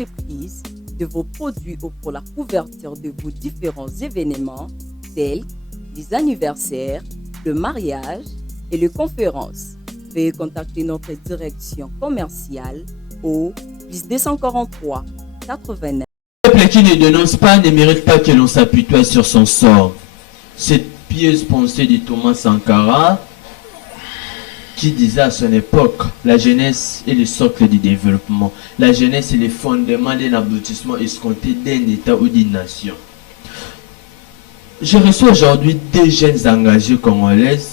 entreprises, de vos produits ou pour la couverture de vos différents événements tels les anniversaires, le mariage et les conférences. Veuillez contacter notre direction commerciale au plus 243 89. Le peuple qui ne dénonce pas ne mérite pas que l'on s'apitoie sur son sort. Cette pieuse pensée de Thomas Sankara, qui disait à son époque, la jeunesse est le socle du développement. La jeunesse est le fondement d'un aboutissement escompté d'un État ou d'une nation. Je reçois aujourd'hui deux jeunes engagés congolaises.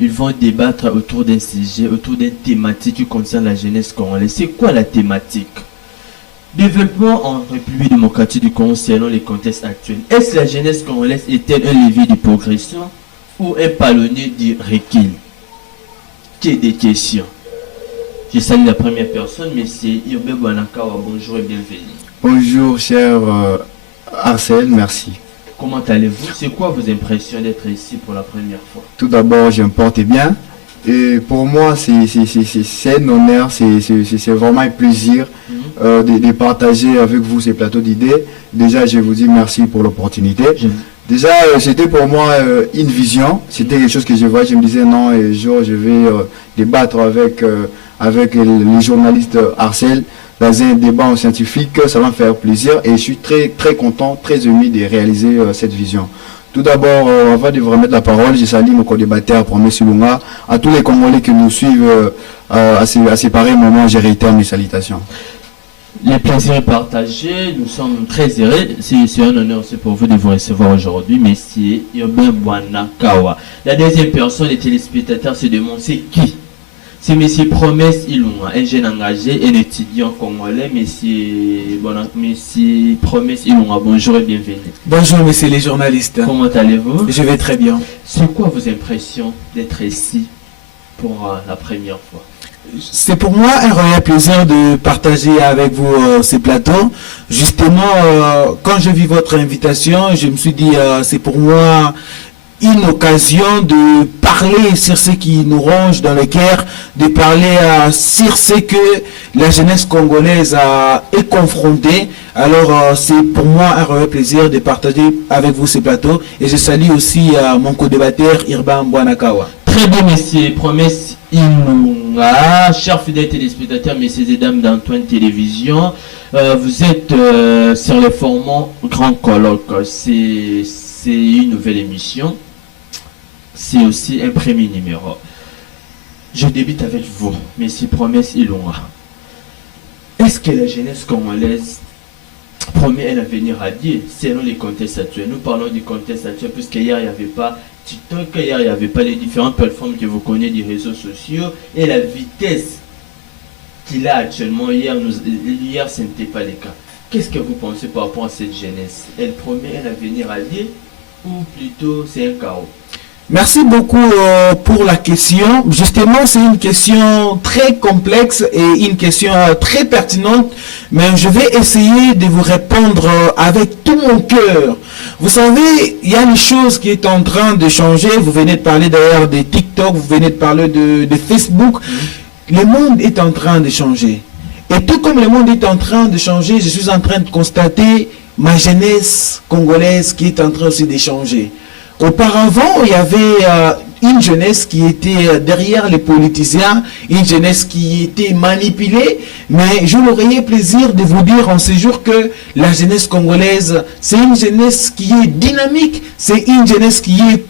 Ils vont débattre autour d'un sujet, autour d'une thématique qui concerne la jeunesse congolaise. C'est quoi la thématique? Développement en République démocratique du Congo selon les contextes actuels. Est-ce la jeunesse congolaise est-elle un levier de progression ou un palonnier du recul? Qui des questions? Je salue la première personne, M. Irbe Bwanakawa. Bonjour et bienvenue. Bonjour, cher Arcel, merci. Comment allez-vous? C'est quoi vos impressions d'être ici pour la première fois? Tout d'abord, je me porte bien. Et pour moi, c'est un honneur, c'est vraiment un plaisir de partager avec vous ces plateaux d'idées. Déjà, je vous dis merci pour l'opportunité. Déjà, c'était pour moi une vision. C'était quelque chose que je voyais. Je me disais, non, un jour, je vais débattre avec les journalistes Arcel dans un débat scientifique. Ça va me faire plaisir. Et je suis très, très content, très ému de réaliser cette vision. Tout d'abord, avant de vous remettre la parole, je salue mon co-débatteur, Promet Silunga, à tous les Congolais qui nous suivent à ces pareils moments. Je réitère mes salutations. Le plaisir est partagé, nous sommes très heureux. C'est un honneur aussi pour vous de vous recevoir aujourd'hui, Monsieur Irbe Bwanakawa. La deuxième personne, les téléspectateurs se demandent c'est qui? C'est Monsieur Promesse Ilunga, un jeune engagé, un étudiant congolais. Monsieur Promesse Ilunga, bonjour et bienvenue. Bonjour messieurs les journalistes. Comment allez-vous? Je vais très bien. C'est quoi vos impressions d'être ici pour la première fois? C'est pour moi un réel plaisir de partager avec vous ces plateaux. Justement, quand je vis votre invitation, je me suis dit c'est pour moi une occasion de parler sur ce qui nous ronge dans le cœur, de parler sur ce que la jeunesse congolaise est confrontée. Alors c'est pour moi un réel plaisir de partager avec vous ces plateaux et je salue aussi mon co-débatteur Irbe Bwanakawa. Très bien, messieurs, Promesse Ilunga, chers fidèles téléspectateurs, messieurs et dames d'Antoine Télévision, vous êtes sur le format Grand Colloque. C'est une nouvelle émission. C'est aussi un premier numéro. Je débute avec vous, messieurs Promesse Ilunga. Est-ce que la jeunesse congolaise promet un avenir radieux selon les contextes actuels? Nous parlons du contexte actuel puisqu'hier il n'y avait pas TikTok, hier il n'y avait pas les différentes plateformes que vous connaissez des réseaux sociaux et la vitesse qu'il a actuellement. Hier ce n'était pas le cas. Qu'est-ce que vous pensez par rapport à cette jeunesse? Elle promet un avenir radieux ou plutôt c'est un chaos? Merci beaucoup pour la question. Justement, c'est une question très complexe et une question très pertinente, mais je vais essayer de vous répondre avec tout mon cœur. Vous savez, il y a une chose qui est en train de changer. Vous venez de parler d'ailleurs de TikTok, vous venez de parler de Facebook. Le monde est en train de changer. Et tout comme le monde est en train de changer, je suis en train de constater ma jeunesse congolaise qui est en train aussi de changer. Auparavant, il y avait une jeunesse qui était derrière les politiciens, une jeunesse qui était manipulée, mais je n'aurais plaisir de vous dire en ce jour que la jeunesse congolaise, c'est une jeunesse qui est dynamique, c'est une jeunesse qui est...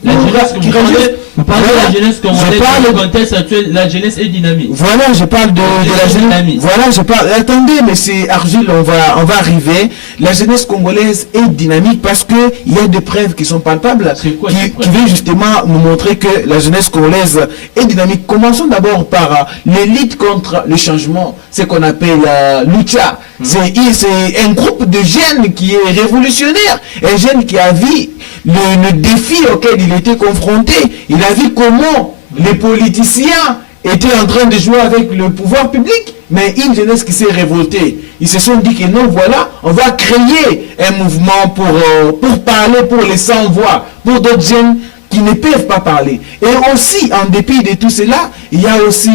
Vous parlez de la jeunesse congolaise dans le contexte actuel, la jeunesse est dynamique. Voilà, je parle de la jeunesse. Voilà, je parle. Attendez, mais c'est Argile, on va arriver. La jeunesse congolaise est dynamique parce que il y a des preuves qui sont palpables, qui viennent justement nous montrer que la jeunesse congolaise est dynamique. Commençons d'abord par l'élite contre le changement, ce qu'on appelle Lucha. C'est un groupe de jeunes qui est révolutionnaire, un jeune qui a vu le défi auquel il était confronté. Il a vu comment les politiciens étaient en train de jouer avec le pouvoir public, mais une jeunesse qui s'est révoltée. Ils se sont dit que non, voilà, on va créer un mouvement pour parler pour les sans-voix, pour d'autres jeunes qui ne peuvent pas parler. Et aussi, en dépit de tout cela, il y a aussi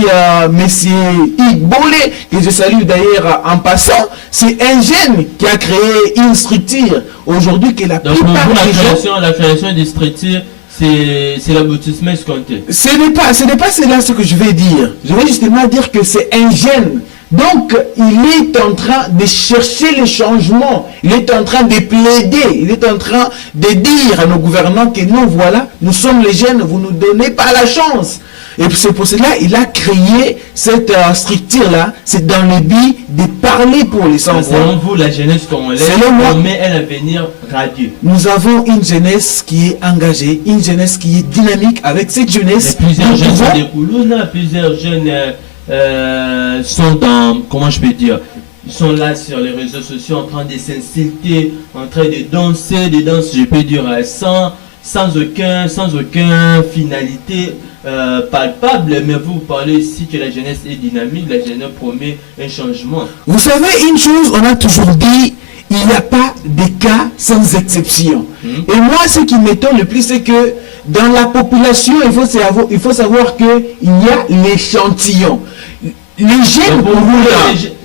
monsieur Yves Bolé, que je salue d'ailleurs en passant. C'est un jeune qui a créé une structure aujourd'hui que la Donc, plupart pour des gens... la création des structures, c'est l'aboutissement escompté. Ce n'est pas cela ce que je vais dire. Je vais justement dire que c'est un jeune. Donc, il est en train de chercher les changements. Il est en train de plaider. Il est en train de dire à nos gouvernants que nous, voilà, nous sommes les jeunes, vous nous donnez pas la chance. Et c'est pour cela qu'il a créé cette structure-là. C'est dans le but de parler pour les sans-voix. Selon vous, la jeunesse congolaise met un avenir radieux. Nous avons une jeunesse qui est engagée, une jeunesse qui est dynamique. Avec cette jeunesse, plusieurs jeunes sont des Koulouna, plusieurs jeunes sont dans, comment je peux dire, ils sont là sur les réseaux sociaux en train de s'insulter, en train de danser, des danses, je peux dire, sans aucune finalité palpable. Mais vous parlez ici que la jeunesse est dynamique, la jeunesse promet un changement. Vous savez une chose, on a toujours dit, il n'y a pas de cas sans exception. Et moi, ce qui m'étonne le plus, c'est que dans la population, il faut savoir qu'il y a l'échantillon. Les jeunes Koulouna,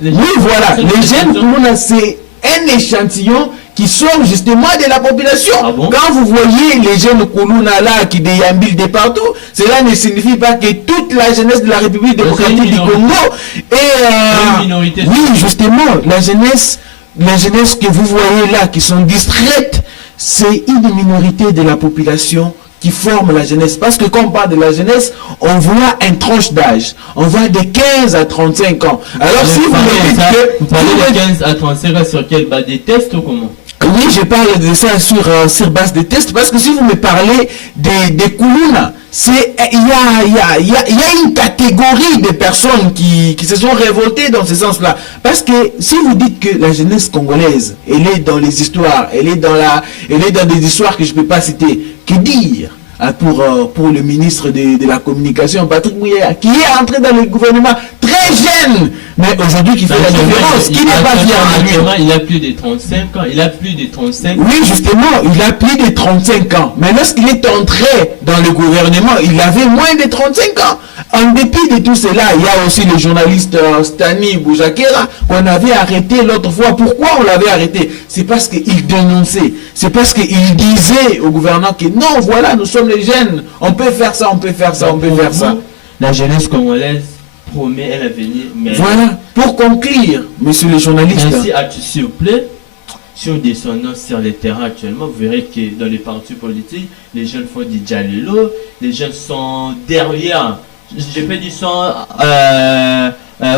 oui voilà, les jeunes Koulouna, c'est un échantillon qui sort justement de la population. Ah bon? Quand vous voyez les jeunes Koulouna là qui déambulent de partout, cela ne signifie pas que toute la jeunesse de la République démocratique du Congo est... oui, justement, la jeunesse que vous voyez là, qui sont distraites, c'est une minorité de la population qui forme la jeunesse. Parce que quand on parle de la jeunesse, on voit une tranche d'âge. On voit de 15 à 35 ans. Alors si vous me dites que... Vous parlez de 15 à 35 ans sur quelle base? Des tests ou comment? Oui, je parle de ça sur base de tests, parce que si vous me parlez des Koulouna, il y a une catégorie de personnes qui se sont révoltées dans ce sens-là. Parce que si vous dites que la jeunesse congolaise, elle est dans les histoires, elle est dans des histoires que je ne peux pas citer, que dire pour le ministre de la communication, Patrick Mouya, qui est entré dans le gouvernement très jeune, mais aujourd'hui qui fait la différence, qui n'est pas fier. Il a plus de 35 ans, Oui, justement, il a plus de 35 ans. Mais lorsqu'il est entré dans le gouvernement, il avait moins de 35 ans. En dépit de tout cela, il y a aussi le journaliste Stani Boujakera qu'on avait arrêté l'autre fois. Pourquoi on l'avait arrêté? C'est parce qu'il dénonçait. C'est parce qu'il disait au gouvernement que non, voilà, nous sommes les jeunes. On peut faire ça, on peut faire ça, on peut faire ça. La jeunesse congolaise promet un avenir. Mais voilà. Pour conclure, monsieur le journaliste. Ainsi, s'il vous plaît, si on descend sur le terrain actuellement, vous verrez que dans les partis politiques, les jeunes font du dialogue, les jeunes sont derrière. Je peux dire ça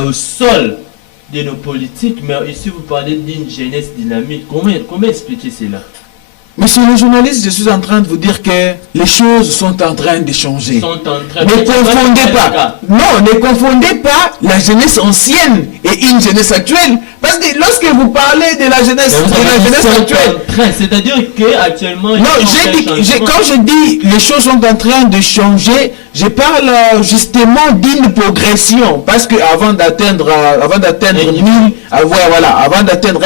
au sol de nos politiques, mais ici vous parlez d'une jeunesse dynamique. Comment expliquer cela? Monsieur le journaliste, je suis en train de vous dire que les choses sont en train de changer. Ne confondez pas. Non, ne confondez pas la jeunesse ancienne et une jeunesse actuelle. Parce que lorsque vous parlez de la jeunesse actuelle... C'est-à-dire qu'actuellement... Non, quand je dis les choses sont en train de changer, je parle justement d'une progression. Parce qu'avant d'atteindre avant d'atteindre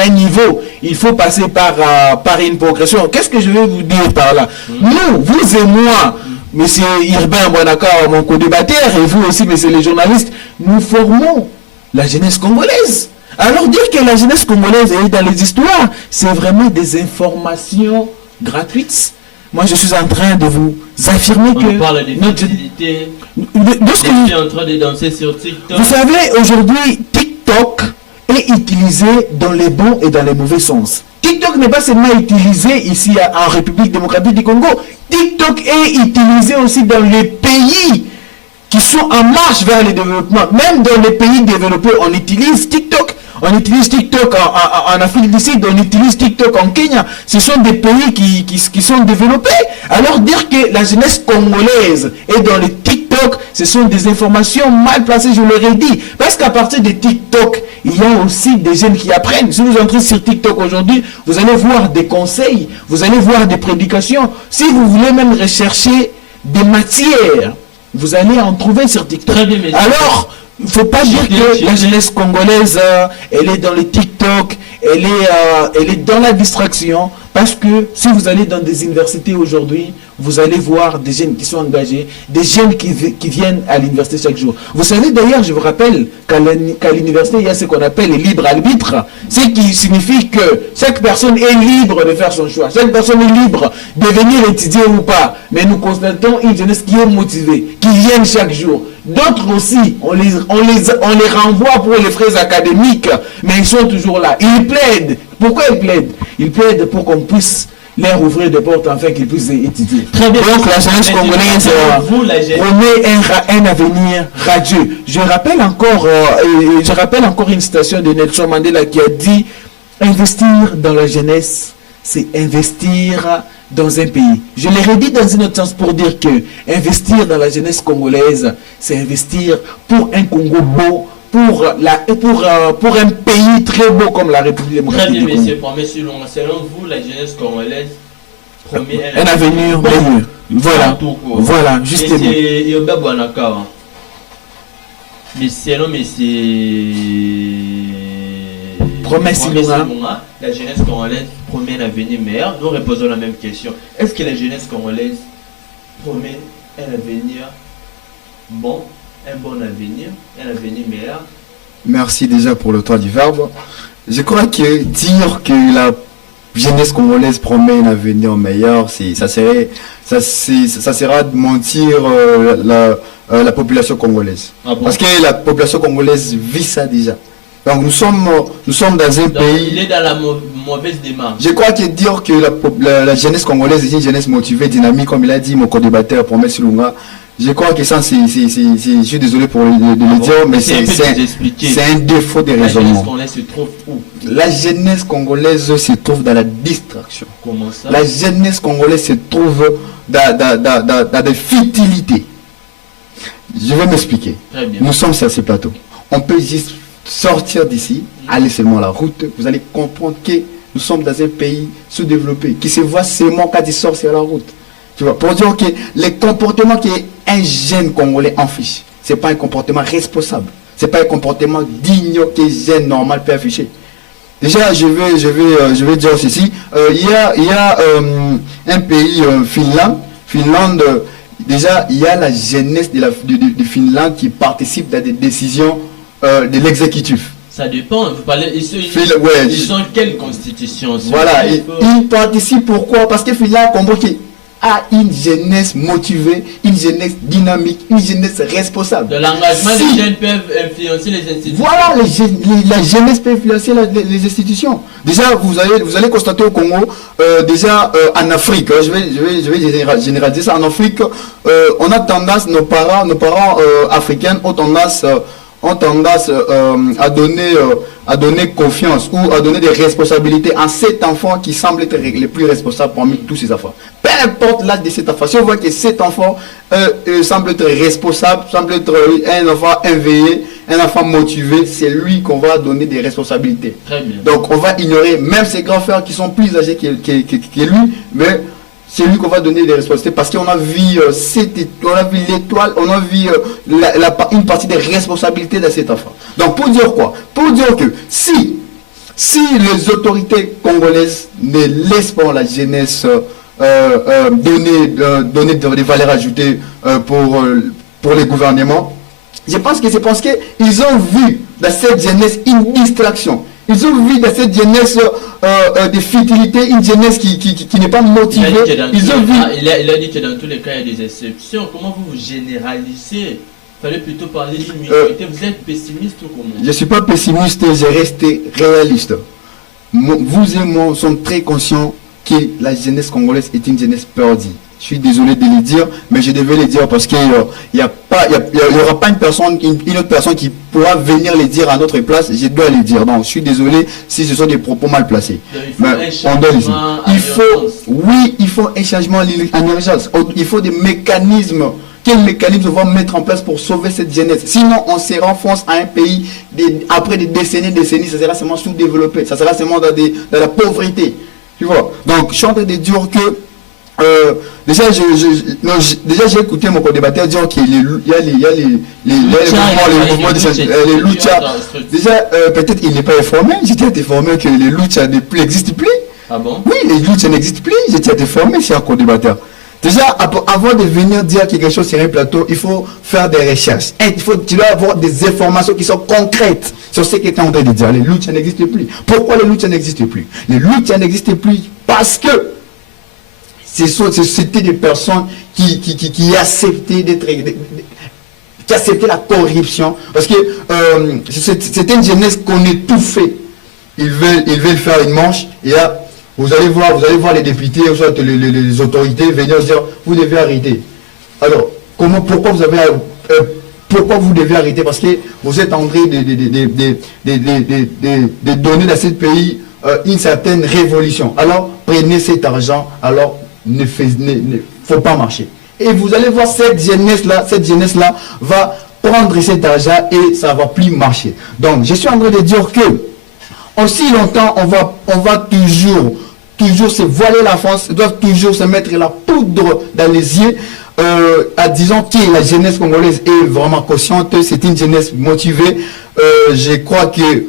un niveau, il faut passer par une progression. Qu'est-ce que je vais vous dire par là? Nous, vous et moi, monsieur Irben Bonaka, mon co-débatteur, et vous aussi, monsieur les journalistes, nous formons la jeunesse congolaise. Alors dire que la jeunesse congolaise est dans les histoires, c'est vraiment des informations gratuites. Moi, je suis en train de vous affirmer que... On parle de fidélité, je suis en train de danser sur TikTok. Vous savez, aujourd'hui, TikTok est utilisé dans les bons et dans les mauvais sens. TikTok n'est pas seulement utilisé ici en République démocratique du Congo. TikTok est utilisé aussi dans les pays qui sont en marche vers le développement. Même dans les pays développés, on utilise TikTok. On utilise TikTok en Afrique du Sud, on utilise TikTok en Kenya. Ce sont des pays qui sont développés. Alors dire que la jeunesse congolaise est dans le TikTok, ce sont des informations mal placées, je l'aurais dit. Parce qu'à partir de TikTok, il y a aussi des jeunes qui apprennent. Si vous entrez sur TikTok aujourd'hui, vous allez voir des conseils, vous allez voir des prédications. Si vous voulez même rechercher des matières, vous allez en trouver sur TikTok. Très bien, alors, il ne faut pas dire que la jeunesse congolaise, elle est dans le TikTok, elle est dans la distraction. Parce que si vous allez dans des universités aujourd'hui, vous allez voir des jeunes qui sont engagés, des jeunes qui viennent à l'université chaque jour. Vous savez d'ailleurs, je vous rappelle qu'à l'université, il y a ce qu'on appelle le libre arbitre, ce qui signifie que chaque personne est libre de faire son choix. Chaque personne est libre de venir étudier ou pas. Mais nous constatons une jeunesse qui est motivée, qui vient chaque jour. D'autres aussi, on les renvoie pour les frais académiques, mais ils sont toujours là. Ils plaident. Pourquoi ils plaident? Ils plaident pour qu'on puisse leur ouvrir des portes afin qu'ils puissent étudier. Très bien. Donc la jeunesse congolaise promet un avenir radieux. Je rappelle encore une citation de Nelson Mandela qui a dit: investir dans la jeunesse, c'est investir dans un pays. Je l'ai redit dans une autre sens pour dire que investir dans la jeunesse congolaise, c'est investir pour un Congo beau, pour un pays très beau comme la République démocratique du Congo. Très bien, monsieur, selon vous, la jeunesse congolaise promet un avenir meilleur. Voilà, voilà, justement. Mais selon promesse la jeunesse congolaise promet un avenir meilleur. Nous reposons la même question. Est-ce que la jeunesse congolaise promet un avenir bon, un bon avenir, un avenir meilleur? Merci déjà pour le temps du verbe. Je crois que dire que la jeunesse congolaise promet un avenir meilleur, ça sera de mentir la population congolaise. Ah bon? Parce que la population congolaise vit ça déjà. Donc nous sommes dans un pays... Il est dans la mauvaise démarche. Je crois que dire que la jeunesse congolaise est une jeunesse motivée, dynamique, comme il a dit mon co-débatteur pour M. Lunga, je crois que ça, je suis désolé pour le dire, mais c'est un défaut de raisonnement. La jeunesse congolaise se trouve où? La jeunesse congolaise se trouve dans la distraction. Comment ça? La jeunesse congolaise se trouve dans des futilités. Je vais m'expliquer. Nous sommes sur ce plateau. On peut juste sortir d'ici, aller seulement à la route, vous allez comprendre que nous sommes dans un pays sous-développé, qui se voit seulement quand il sort sur la route. Tu vois, pour dire que les comportements qu'un jeune Congolais affiche, ce n'est pas un comportement responsable. Ce n'est pas un comportement digne qu'un jeune normal peut afficher. Déjà, je vais dire ceci. Il y a un pays, Finlande, déjà, il y a la jeunesse de Finlande qui participe à des décisions de l'exécutif. Ça dépend, vous parlez, ils ont quelle constitution? Voilà, ils participent, pourquoi? Parce que Finlande a une jeunesse motivée, une jeunesse dynamique, une jeunesse responsable. De l'engagement, les jeunes peuvent influencer les institutions. Voilà, la jeunesse peut influencer les institutions. Déjà, vous allez constater au Congo, en Afrique, je vais généraliser ça, en Afrique, on a tendance, nos parents africains ont tendance à donner confiance ou à donner des responsabilités à cet enfant qui semble être le plus responsable parmi tous ces enfants. Peu importe l'âge de cet enfant, si on voit que cet enfant semble être responsable, semble être un enfant éveillé, un enfant motivé, c'est lui qu'on va donner des responsabilités. Très bien. Donc on va ignorer même ses grands frères qui sont plus âgés que lui, mais c'est lui qu'on va donner des responsabilités parce qu'on a vu l'étoile, on a vu une partie des responsabilités de cet enfant. Donc pour dire quoi? Pour dire que si les autorités congolaises ne laissent pas la jeunesse donner des valeurs ajoutées pour les gouvernements, je pense que c'est parce qu'ils ont vu dans cette jeunesse une distraction. Ils ont vu dans cette jeunesse des futilités, une jeunesse qui n'est pas motivée. Il a dit que dans tous les cas, il y a des exceptions. Comment vous généralisez? Il fallait plutôt parler d'une minorité. Vous êtes pessimiste ou comment? Je ne suis pas pessimiste, je reste réaliste. Vous et moi sommes très conscients que la jeunesse congolaise est une jeunesse perdue. Je suis désolé de le dire, mais je devais le dire parce qu'il n'y aura pas une autre personne qui pourra venir le dire à notre place. Je dois le dire. Donc, je suis désolé si ce sont des propos mal placés. Il faut un changement en urgence. Il faut des mécanismes. Quels mécanismes vont mettre en place pour sauver cette jeunesse? Sinon, on se renfonce à un pays, après des décennies, ça sera seulement sous-développé. Ça sera seulement dans la pauvreté. Tu vois? Donc, je suis en train de dire que déjà j'ai écouté mon co-débatteur dire qu'il y a les mouvements les luchas. Déjà peut-être il n'est pas informé. J'étais informé que les luchas n'existent plus. Ah bon? Oui, les luttes, ça n'existe plus. J'étais été formé, cher co-débatteur. Déjà, avant de venir dire quelque chose sur un plateau, il faut faire des recherches. Tu dois avoir des informations qui sont concrètes sur ce que tu es en train de dire. Les luttes, ça n'existe plus. Pourquoi les luttes, ça n'existe plus? Les luttes, ça n'existe plus parce que c'était des personnes qui acceptaient qui acceptaient la corruption. Parce que c'était une jeunesse qu'on étouffait. Ils veulent faire une manche. Et là, vous allez voir les députés, ou soit les autorités venir dire, vous devez arrêter. Alors, pourquoi vous devez arrêter? Parce que vous êtes en train de donner dans ce pays une certaine révolution. Alors, prenez cet argent, alors ne faut pas marcher. Et vous allez voir cette jeunesse-là va prendre cet argent et ça ne va plus marcher. Donc, je suis en train de dire que, aussi longtemps, on va toujours se voiler la face, doivent toujours se mettre la poudre dans les yeux, disant que la jeunesse congolaise est vraiment consciente, c'est une jeunesse motivée. Je crois que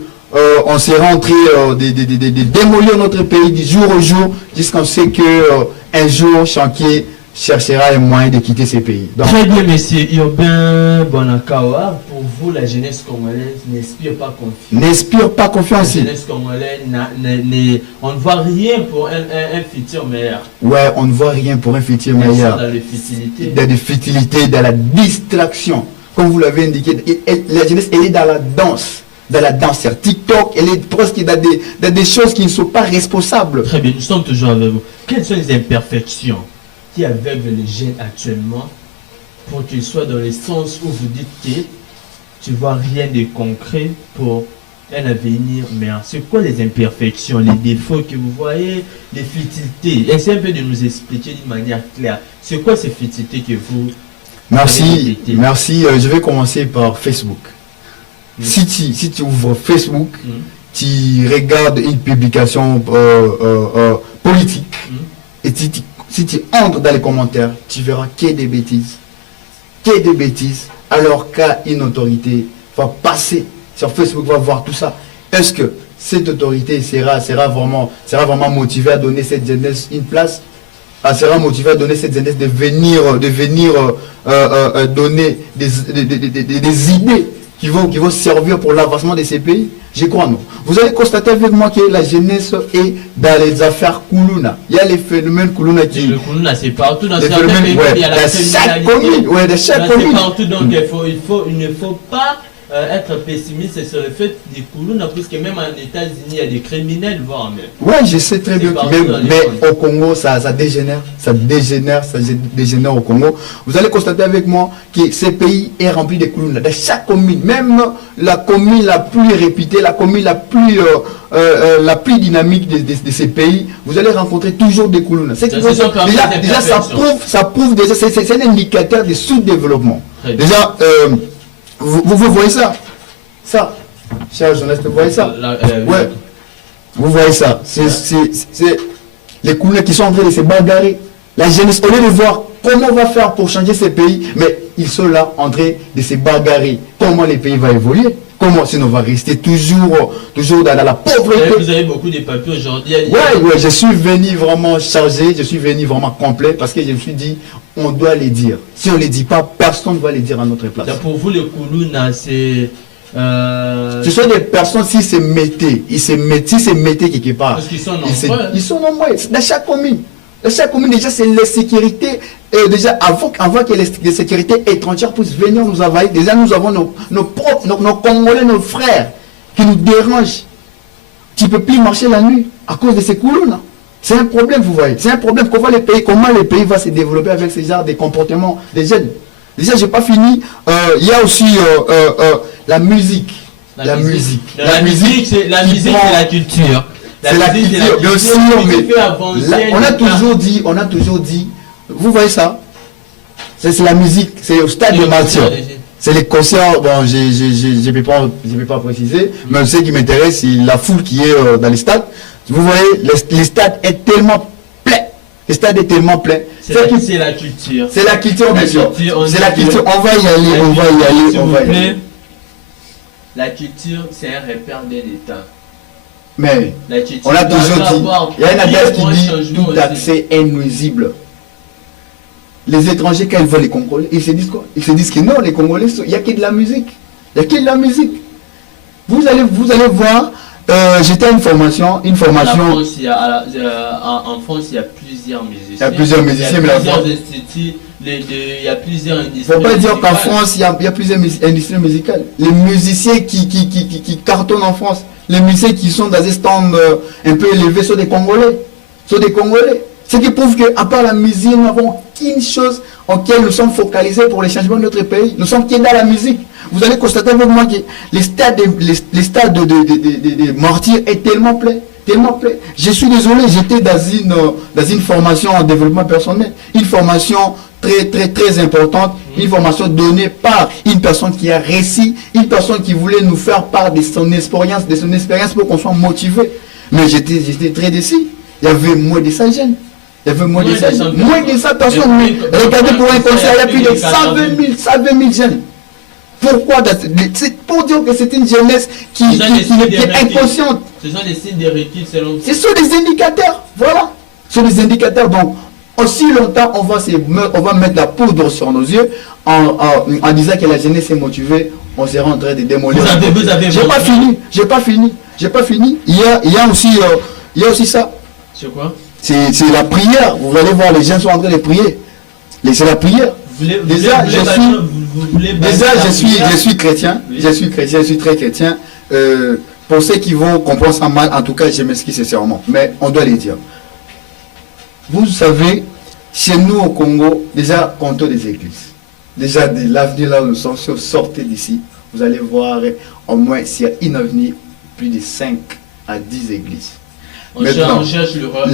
on sera en train de démolir notre pays du jour au jour, jusqu'à ce que un jour, Chanquier cherchera un moyen de quitter ces pays. Donc, très bien, monsieur Urbain Bonakawa. Pour vous, la jeunesse congolaise n'inspire pas confiance. N'inspire pas confiance. La jeunesse congolaise, on ne voit rien pour un futur meilleur. Ouais, on ne voit rien pour un futur meilleur. Dans les futilités. Dans les futilités, dans la distraction. Comme vous l'avez indiqué, la jeunesse, elle est dans la danse. Dans la danse sur TikTok, elle est presque dans des choses qui ne sont pas responsables. Très bien, nous sommes toujours avec vous. Quelles sont les imperfections qui aveuglent les jeunes actuellement pour qu'ils soient dans le sens où vous dites que tu vois rien de concret pour un avenir meilleur? C'est quoi les imperfections, les défauts que vous voyez, les futilités? Essayez un peu de nous expliquer d'une manière claire. C'est quoi ces futilités que vous Merci. Je vais commencer par Facebook. Si tu ouvres Facebook, tu regardes une publication politique et si tu entres dans les commentaires, tu verras que des bêtises. Alors qu'une autorité va passer sur Facebook, va voir tout ça. Est-ce que cette autorité sera vraiment motivée à donner cette jeunesse une place? Elle sera motivée à donner cette jeunesse de venir donner des idées qui vont servir pour l'avancement de ces pays? Je crois non. Vous allez constater avec moi que la jeunesse est dans les affaires Koulouna. Il y a les phénomènes Koulouna qui... Le Koulouna, c'est partout dans certains pays, il y a la criminalité. De chaque commune. C'est partout, donc il ne faut pas être pessimiste sur le fait des Koulouna, puisque même en États-Unis, il y a des criminels, voire même. Oui, je sais très bien. Mais au Congo, ça dégénère au Congo. Vous allez constater avec moi que ce pays est rempli de Koulouna. Dans chaque commune, même la commune la plus réputée, la commune la plus dynamique de ces pays, vous allez rencontrer toujours des Koulouna. Déjà, ça prouve déjà, c'est un indicateur de sous-développement. Déjà, vous voyez ça? Ça, chers journalistes, vous voyez ça? Ouais. Vous voyez ça? C'est les Koulouna qui sont en train de se bagarrer. La jeunesse, au lieu de voir comment on va faire pour changer ces pays, mais ils sont là en train de se bagarrer. Comment les pays vont évoluer? Comment sinon on va rester toujours dans la pauvreté? Vous avez beaucoup de papiers aujourd'hui. Oui, je suis venu vraiment chargé, je suis venu vraiment complet parce que je me suis dit, on doit les dire. Si on ne les dit pas, personne ne va les dire à notre place. Pour vous, les Koulouna, c'est... Ce sont des personnes, s'ils se mettaient quelque part. Parce qu'ils sont nombreux. Ils sont nombreux. Dans chaque commune. Dans chaque commune, déjà, c'est la sécurité. Déjà, avant que les sécurités étrangères puissent venir nous envahir, déjà, nous avons nos Congolais, nos frères, qui nous dérangent. Tu ne peux plus marcher la nuit à cause de ces Koulouna. C'est un problème, vous voyez. C'est un problème. Comment les pays vont se développer avec ce genre de comportements des jeunes. Déjà, je n'ai pas fini. Il y a aussi la musique. La musique, c'est la culture. C'est la culture, bien sûr, mais on a toujours dit, vous voyez ça? C'est la musique, c'est au stade de Mathieu. C'est les concerts, bon, je ne peux pas préciser, mais ce qui m'intéresse, c'est la foule qui est dans les stades. Vous voyez, les stades est tellement plein. Le stade est tellement plein. C'est la culture. C'est la culture, bien sûr. C'est la culture. On va y aller, La culture, c'est un repère de l'État. Mais on a toujours dit, il y a une adresse qui dit tout accès est nuisible. Les étrangers, quand ils voient les Congolais, ils se disent quoi? Ils se disent que non, les Congolais, il n'y a que de la musique. Il n'y a que de la musique. Vous allez voir, j'étais à une formation. En France, il y a plusieurs musiciens. Il y a plusieurs musiciens, mais il y a plusieurs industries. Il ne faut pas dire qu'en France, il y a plusieurs industries musicales. Les musiciens qui cartonnent en France, les musiciens qui sont dans des stands un peu élevés sont des Congolais. Ce qui prouve qu'à part la musique, nous n'avons qu'une chose en laquelle nous sommes focalisés pour les changements de notre pays. Nous sommes qui dans la musique. Vous allez constater avec moi que les stades de martyrs est tellement plein. Je suis désolé, j'étais dans une formation en développement personnel, une formation très importante, une formation donnée par une personne qui a réussi, une personne qui voulait nous faire part de son expérience pour qu'on soit motivé. Mais j'étais très déçu. Il y avait moins de 100 jeunes. Moins de 100 personnes. Regardez, pour un concert, il y a plus de 120 000 jeunes. Pourquoi? C'est pour dire que c'est une jeunesse qui est inconsciente. Ce sont des signes de recul selon vous. Ce sont des indicateurs. Voilà. Ce sont des indicateurs. Donc, aussi longtemps, on va mettre la poudre sur nos yeux en disant que la jeunesse est motivée. On sera en train de démolir. J'ai pas fini. Il y a aussi ça. C'est quoi? C'est la prière. Vous allez voir, les gens sont en train de prier. C'est la prière. Déjà, je suis chrétien. Je suis très chrétien. Pour ceux qui vont comprendre ça mal, en tout cas, je m'excuse sincèrement. Mais on doit les dire. Vous savez, chez nous au Congo, déjà, comptons des églises. Déjà, de l'avenir là où nous sommes, si vous sortez d'ici, vous allez voir au moins s'il y a une avenue, plus de 5 à 10 églises. On cherche le roi.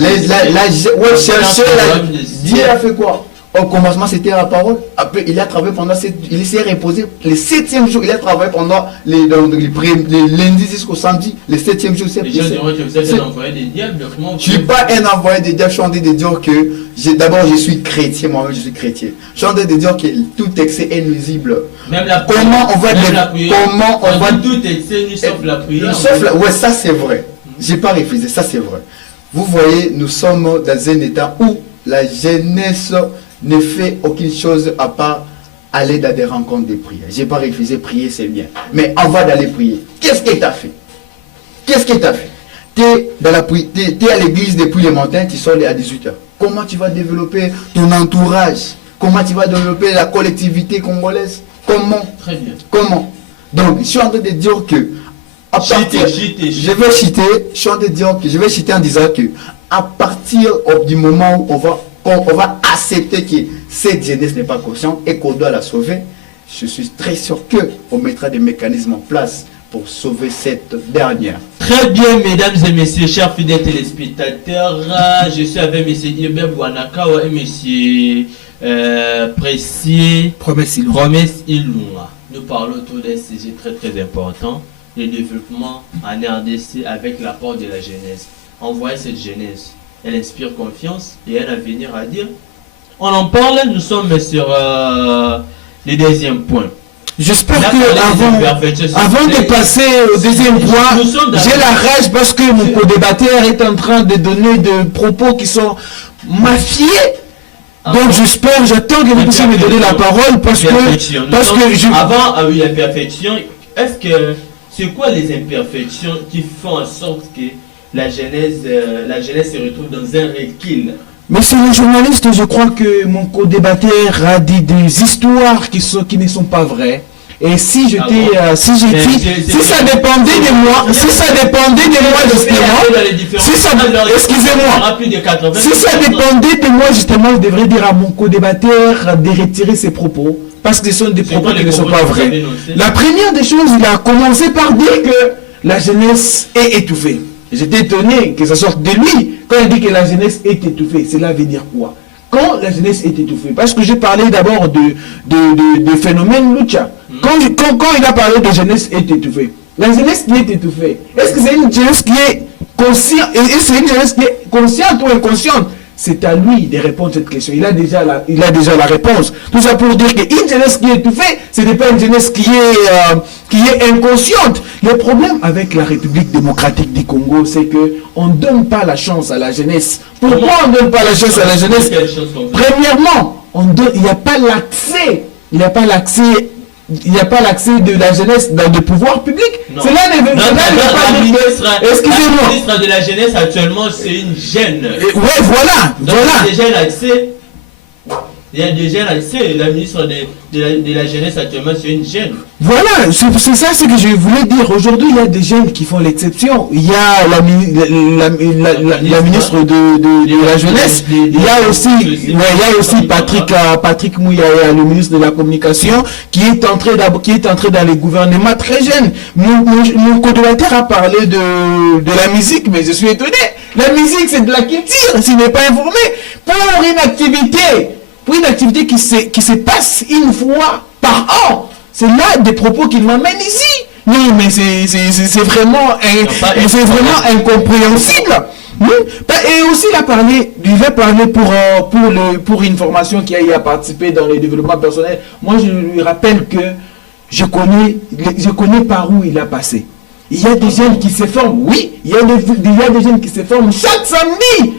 Dieu a fait quoi? Au commencement, c'était la parole. Après, il a travaillé pendant il s'est reposé le 7e jour. Il a travaillé pendant les lundis jusqu'au samedi. Le 7e jour, c'est les gens diront que vous êtes un envoyé des diables. Je ne suis pas un envoyé des diables. Je suis en train de dire que d'abord, je suis chrétien. Moi-même, je suis chrétien. Je suis en train de dire que tout excès est nuisible. Même la prière. Comment on va tout excès, sauf la prière. Ouais, ça c'est vrai. J'ai pas refusé. Ça c'est vrai. Vous voyez, nous sommes dans un état où la jeunesse ne fait aucune chose à part aller dans des rencontres de prière. J'ai pas refusé, prier c'est bien. Mais on va d'aller prier. Qu'est-ce que tu as fait? Tu es à l'église depuis le matin, tu sors à 18h. Comment tu vas développer ton entourage? Comment tu vas développer la collectivité congolaise? Comment? Très bien. Comment? Donc, je suis en train de dire que je vais citer en disant que à partir du moment où on va accepter que cette jeunesse n'est pas consciente et qu'on doit la sauver, je suis très sûr qu'on mettra des mécanismes en place pour sauver cette dernière. Très bien, mesdames et messieurs, chers fidèles téléspectateurs, je suis avec M. Hubert Bouanakawa et M. Précieux Promesse Ilunga. Nous parlons autour d'un sujet très important, le développement en RDC avec l'apport de la jeunesse. On voit cette jeunesse, elle inspire confiance et un avenir à dire. On en parle, nous sommes sur le deuxième point. J'espère que avant de passer au deuxième point, j'ai la rage parce que mon co-débatteur est en train de donner des propos qui sont mafiés. Donc j'attends que vous puissiez me donner la parole parce que avant, oui, la perfection, c'est quoi les imperfections qui font en sorte que la jeunesse se retrouve dans un recul? Monsieur le journaliste, je crois que mon co-débatteur a dit des histoires qui ne sont pas vraies. Et si ça dépendait de moi, justement, je devrais dire à mon co-débatteur de retirer ses propos, parce que ce sont des propos qui ne sont pas vrais. La première des choses, il a commencé par dire que la jeunesse est étouffée. J'étais étonné que ça sorte de lui quand il dit que la jeunesse est étouffée. Cela veut dire quoi? Quand la jeunesse est étouffée, parce que j'ai parlé d'abord de phénomène Lucha. Quand il a parlé de jeunesse est étouffée, la jeunesse qui est étouffée, est-ce que c'est une jeunesse qui est consciente, et c'est une jeunesse qui est consciente ou inconsciente? c'est à lui de répondre à cette question. Il a déjà la réponse. Tout ça pour dire qu'une jeunesse qui est étouffée, ce n'est pas une jeunesse qui est inconsciente. Le problème avec la République démocratique du Congo, c'est qu'on ne donne pas la chance à la jeunesse. Pourquoi on ne donne pas la chance à la jeunesse? Premièrement, il n'y a pas l'accès. Il n'y a pas l'accès. Il n'y a pas l'accès de la jeunesse dans le pouvoir public. C'est là le Excusez-moi. La ministre de la jeunesse actuellement, c'est une jeune. Oui, voilà. Donc, il y a déjà l'accès. Il y a déjà l'accès. La ministre de la jeunesse actuellement, c'est une jeune. Voilà, c'est ça ce que je voulais dire. Aujourd'hui, il y a des jeunes qui font l'exception. Il y a la ministre de la jeunesse. Il y a aussi Patrick Mouyaya, le ministre de la communication, qui est entré dans les gouvernements très jeunes. Mon collaborateur a parlé de la musique, mais je suis étonné. La musique, c'est de la culture, s'il n'est pas informé. Pour une activité qui se passe une fois par an. C'est là des propos qu'il m'amène ici. Non, mais c'est vraiment incompréhensible. Et aussi, il va parler pour une formation qui a participé dans le développement personnel. Moi, je lui rappelle que je connais par où il a passé. Il y a des jeunes qui se forment, oui, il y a des jeunes qui se forment chaque samedi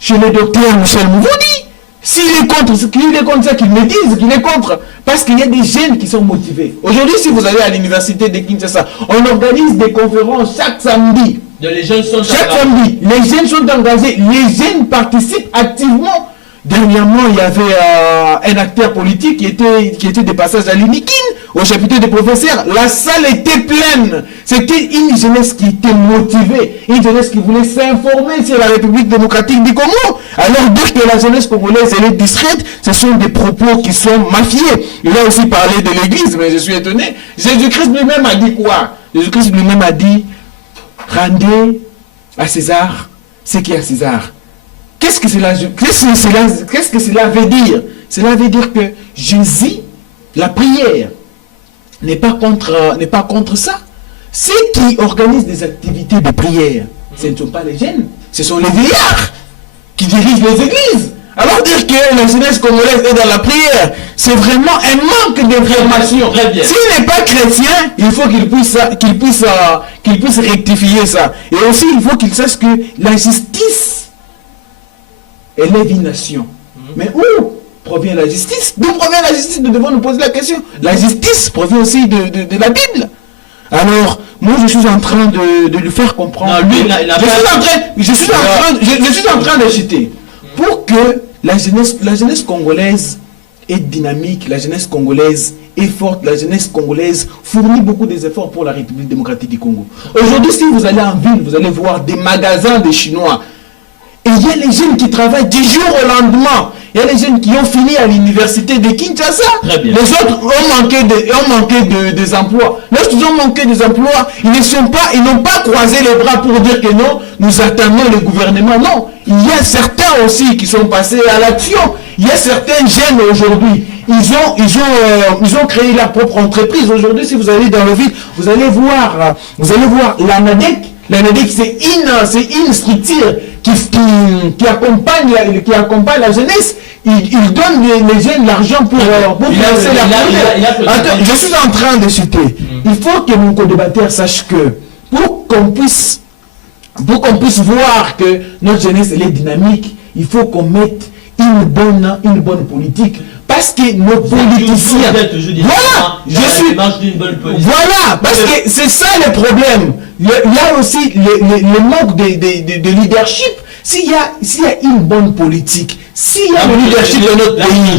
chez le docteur Michel Mouvoudi. S'il est contre ça, qu'il me dise qu'il est contre. Parce qu'il y a des jeunes qui sont motivés. Aujourd'hui, si vous allez à l'université de Kinshasa, on organise des conférences chaque samedi. Les jeunes sont chaque samedi. Les jeunes sont engagés. Les jeunes participent activement. Dernièrement, il y avait un acteur politique qui était de passage à l'Unikin, au chapitre des professeurs. La salle était pleine. C'était une jeunesse qui était motivée, une jeunesse qui voulait s'informer sur la République démocratique du Congo. Alors dire que la jeunesse congolaise elle est distraite, ce sont des propos qui sont mafieux. Il a aussi parlé de l'église, mais je suis étonné. Jésus-Christ lui-même a dit quoi? Jésus-Christ lui-même a dit, rendez à César ce qui est à César. Qu'est-ce que cela veut dire? Cela veut dire que Jésus, la prière, n'est pas contre ça. Ceux qui organisent des activités de prière, ce ne sont pas les jeunes, ce sont les vieillards qui dirigent les églises. Alors dire que la jeunesse congolaise est dans la prière, c'est vraiment un manque d'information. S'il n'est pas chrétien, il faut qu'il puisse rectifier ça. Et aussi, il faut qu'il sache que la justice élève une nation. Mais où provient la justice? D'où provient la justice? Nous devons nous poser la question. La justice provient aussi de la Bible. Alors, moi je suis en train de lui faire comprendre. Non, lui, je suis en train de citer. Pour que la jeunesse congolaise est dynamique, la jeunesse congolaise est forte, la jeunesse congolaise fournit beaucoup d'efforts pour la République démocratique du Congo. Aujourd'hui, si vous allez en ville, vous allez voir des magasins de Chinois. Et il y a les jeunes qui travaillent du jour au lendemain. Il y a les jeunes qui ont fini à l'université de Kinshasa. Les autres ont manqué des emplois. Lorsqu'ils ont manqué des emplois, ils n'ont pas croisé les bras pour dire que non, nous attendons le gouvernement. Non, il y a certains aussi qui sont passés à l'action. Il y a certains jeunes aujourd'hui. Ils ont créé leur propre entreprise. Aujourd'hui, si vous allez dans le ville, vous allez voir l'ANADEC. L'ANADEC, c'est une structure qui accompagne la jeunesse. Il donne les jeunes l'argent pour financer la projet. Je suis en train de citer. Il faut que mon co-débatteur sache que pour qu'on puisse voir que notre jeunesse elle est dynamique, il faut qu'on mette une bonne politique. Parce que nos politiciens... Voilà, parce que c'est ça le problème. Il y a aussi le manque de leadership. S'il y a une bonne politique, s'il y a le leadership de notre pays...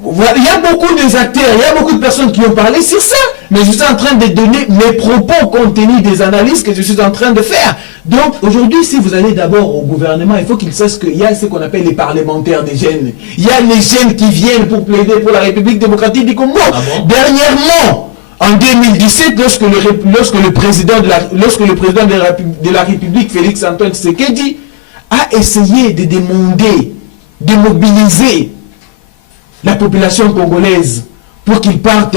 Il y a beaucoup d'acteurs, il y a beaucoup de personnes qui ont parlé sur ça, mais je suis en train de donner mes propos compte tenu des analyses que je suis en train de faire. Donc aujourd'hui, si vous allez d'abord au gouvernement, il faut qu'ils sachent qu'il y a ce qu'on appelle les parlementaires des jeunes. Il y a les jeunes qui viennent pour plaider pour la République démocratique du Congo. Ah bon? Dernièrement, en 2017, lorsque le président de la République, Félix Antoine Tshisekedi, a essayé de demander, de mobiliser la population congolaise pour qu'ils partent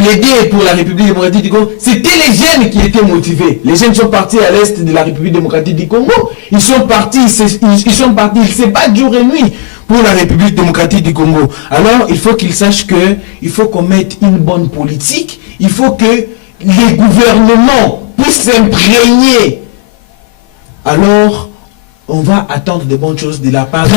plaidé pour la République démocratique du Congo, c'était les jeunes qui étaient motivés. Les jeunes sont partis à l'est de la République démocratique du Congo. Ils sont partis, ils se battent jour et nuit pour la République démocratique du Congo. Alors, il faut qu'ils sachent que il faut qu'on mette une bonne politique. Il faut que les gouvernements puissent s'imprégner. Alors, on va attendre de bonnes choses de la part de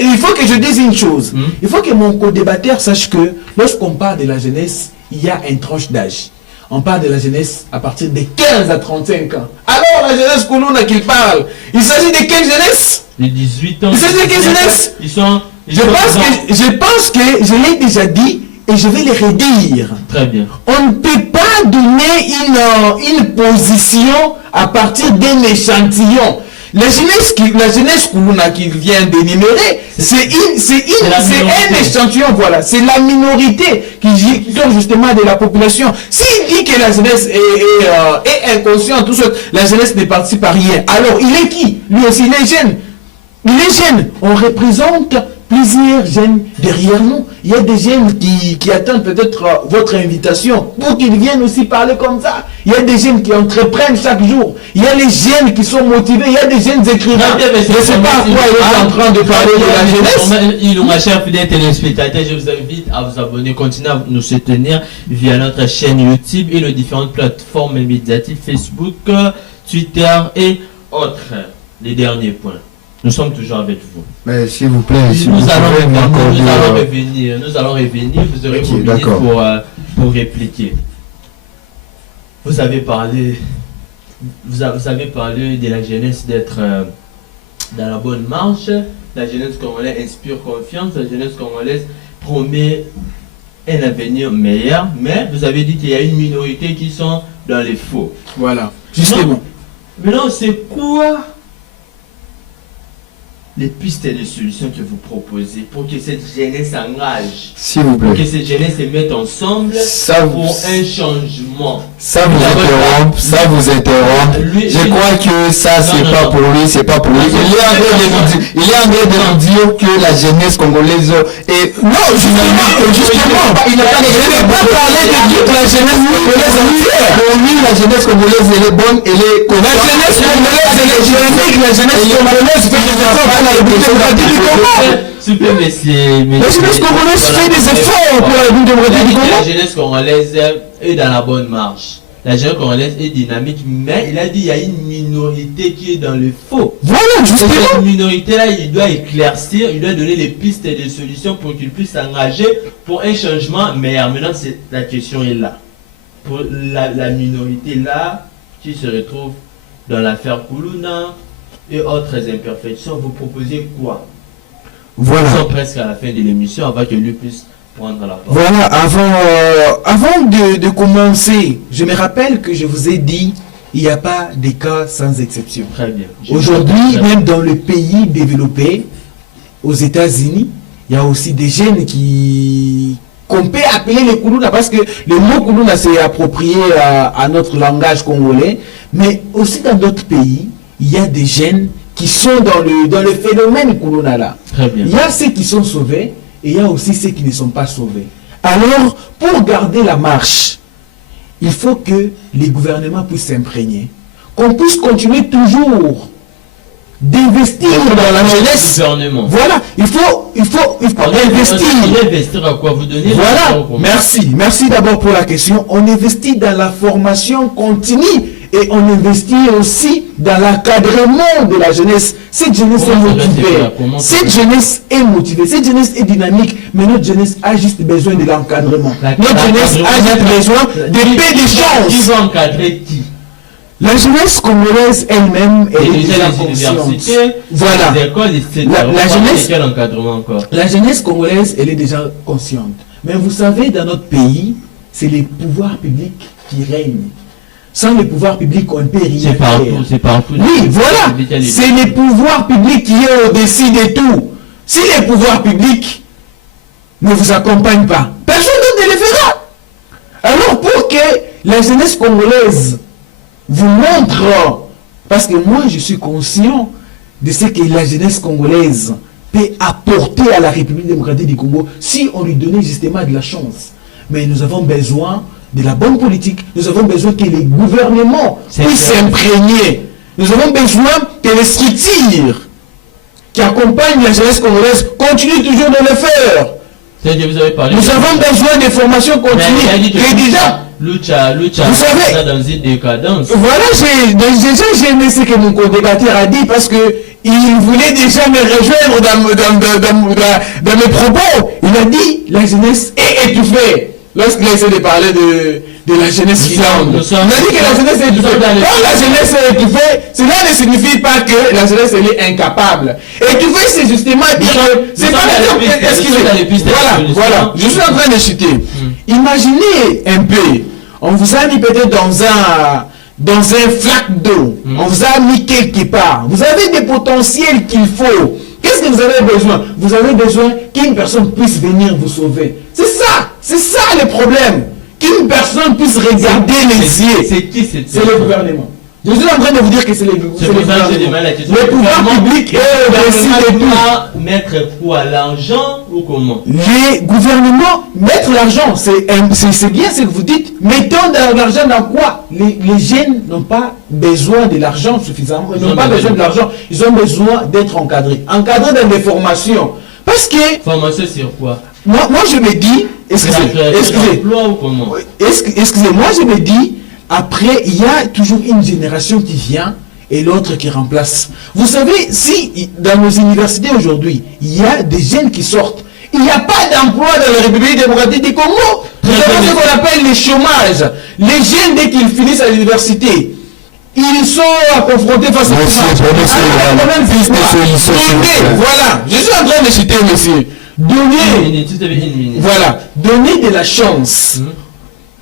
il faut que je dise une chose. Il faut que mon co-débatteur sache que lorsqu'on parle de la jeunesse, il y a une tranche d'âge. On parle de la jeunesse à partir de 15 à 35 ans. Alors la jeunesse que l'on a qu'il parle, il s'agit de quelle jeunesse? Les 18 ans. Il s'agit de quelle jeunesse? Je pense que je l'ai déjà dit et je vais le redire. Très bien. On ne peut pas donner une position à partir d'un échantillon. La jeunesse qui vient d'énumérer, c'est un échantillon, voilà. C'est la minorité qui sort justement de la population. S'il dit que la jeunesse est inconsciente, tout ça, la jeunesse ne participe à rien. Alors, il est qui? Lui aussi, il est jeune. Il est jeune. On représente plusieurs jeunes derrière nous. Il y a des jeunes qui attendent peut-être votre invitation pour qu'ils viennent aussi parler comme ça. Il y a des jeunes qui entreprennent chaque jour. Il y a les jeunes qui sont motivés. Il y a des jeunes écrivains. Je ne sais pas à quoi il est en train de parler de la jeunesse. Ma chère fidèle téléspectateur, je vous invite à vous abonner, continuer à nous soutenir via notre chaîne YouTube et les différentes plateformes médiatiques Facebook, Twitter et autres. Les derniers points. Nous sommes toujours avec vous. Mais s'il vous plaît, nous allons revenir, vous aurez vos minutes pour répliquer. Vous avez parlé de la jeunesse d'être dans la bonne marche. La jeunesse congolaise inspire confiance, la jeunesse congolaise promet un avenir meilleur, mais vous avez dit qu'il y a une minorité qui sont dans les faux. Voilà, justement. Maintenant, c'est quoi les pistes et les solutions que vous proposez pour que cette jeunesse s'engage, s'il vous plaît, pour que cette jeunesse se mette ensemble pour un changement. Ça vous interrompt. Je crois que ça c'est pas pour lui, c'est pas pour lui. Il est en train de nous dire que la jeunesse congolaise est... Non, justement, il n'a pas parlé de toute la jeunesse congolaise entière. Pour lui, la jeunesse congolaise elle est bonne, elle est congolaise. La jeunesse congolaise elle est génique, la jeunesse congolaise fait des efforts. La jeunesse congolaise fait des efforts pour la République démocratique du Congo. La jeunesse congolaise est dans la bonne marche. La jeunesse congolaise est dynamique, mais il a dit qu'il y a une minorité qui est dans le faux. Voilà, justement. Cette minorité-là, il doit éclaircir, il doit donner les pistes et des solutions pour qu'il puisse s'engager pour un changement meilleur. Maintenant, la question est là. Pour la minorité-là, qui se retrouve dans l'affaire Koulouna et autres imperfections, vous proposez quoi? Voilà. Nous sommes presque à la fin de l'émission avant que lui puisse prendre la parole. Voilà, avant de commencer, je me rappelle que je vous ai dit, il n'y a pas de cas sans exception. Très bien. Aujourd'hui, même dans le pays développé, aux États-Unis, il y a aussi des jeunes qu'on peut appeler les Koulouna, parce que le mot Koulouna s'est approprié à notre langage congolais, mais aussi dans d'autres pays, il y a des jeunes qui sont dans le phénomène Koulouna là. Très bien. Il y a ceux qui sont sauvés et il y a aussi ceux qui ne sont pas sauvés. Alors, pour garder la marche, il faut que les gouvernements puissent s'imprégner, qu'on puisse continuer toujours d'investir dans la jeunesse. Voilà, il faut investir. Investir à quoi vous donner? Voilà, merci d'abord pour la question. On investit dans la formation continue et on investit aussi dans l'encadrement de la jeunesse. Cette jeunesse est motivée. Cette jeunesse est motivée. Cette jeunesse est dynamique. Mais notre jeunesse a juste besoin de l'encadrement. Notre jeunesse a juste besoin de paix de chance. Qui va encadrer qui? La jeunesse congolaise elle-même est déjà consciente. Voilà. La jeunesse congolaise, elle est déjà consciente. Mais vous savez, dans notre pays, c'est les pouvoirs publics qui règnent. Sans les pouvoirs publics, on ne peut rien faire. C'est partout. Oui, voilà. C'est les pouvoirs publics qui sont au-dessus de tout. Si les pouvoirs publics ne vous accompagnent pas, personne d'autre ne le fera. Alors, pour que la jeunesse congolaise vous montre, parce que moi je suis conscient de ce que la jeunesse congolaise peut apporter à la République démocratique du Congo si on lui donnait justement de la chance. mais nous avons besoin de la bonne politique. Nous avons besoin que les gouvernements puissent s'imprégner. Nous avons besoin que les structures qui accompagnent la jeunesse congolaise continuent toujours de le faire. Vous avez parlé nous avons besoin de formations continues. Et déjà, Lucha, vous savez, dans une décadence. Voilà, j'ai aimé ce que mon co-débatteur a dit parce que il voulait déjà me rejoindre dans mes propos. Il a dit la jeunesse est étouffée. Lorsqu'il a essayé de parler de la jeunesse filante. Il a dit que la jeunesse est étouffée. Quand la jeunesse est étouffée, cela ne signifie pas que la jeunesse elle est incapable. Étouffée, c'est justement dire que c'est pas voilà, je suis en train de chuter. Imaginez un peu, on vous a mis peut-être dans un flaque d'eau, on vous a mis quelque part. Vous avez des potentiels qu'il faut. Qu'est-ce que vous avez besoin? Vous avez besoin qu'une personne puisse venir vous sauver. C'est ça le problème. Qu'une personne puisse regarder les yeux. C'est qui c'est? C'est le gouvernement. Je suis en train de vous dire que c'est le gouvernement. Le pouvoir public est aussi de tout. Mettre quoi? L'argent ou comment? Les gouvernements mettre l'argent, c'est bien ce que vous dites. Mettons de l'argent dans quoi? Les jeunes n'ont pas besoin de l'argent suffisamment. Ils n'ont pas besoin de l'argent. Ils ont besoin d'être encadrés. Encadrés dans des formations. Parce que... Formation sur quoi? Moi je me dis... Excusez-moi, je me dis... Après, il y a toujours une génération qui vient et l'autre qui remplace. Vous savez, si dans nos universités aujourd'hui, il y a des jeunes qui sortent, il n'y a pas d'emploi dans la République démocratique du Congo. Vous savez ce qu'on appelle le chômage. Les jeunes, dès qu'ils finissent à l'université, ils sont confrontés face au chômage. Voilà, je suis en train de citer, monsieur. Donner de la chance.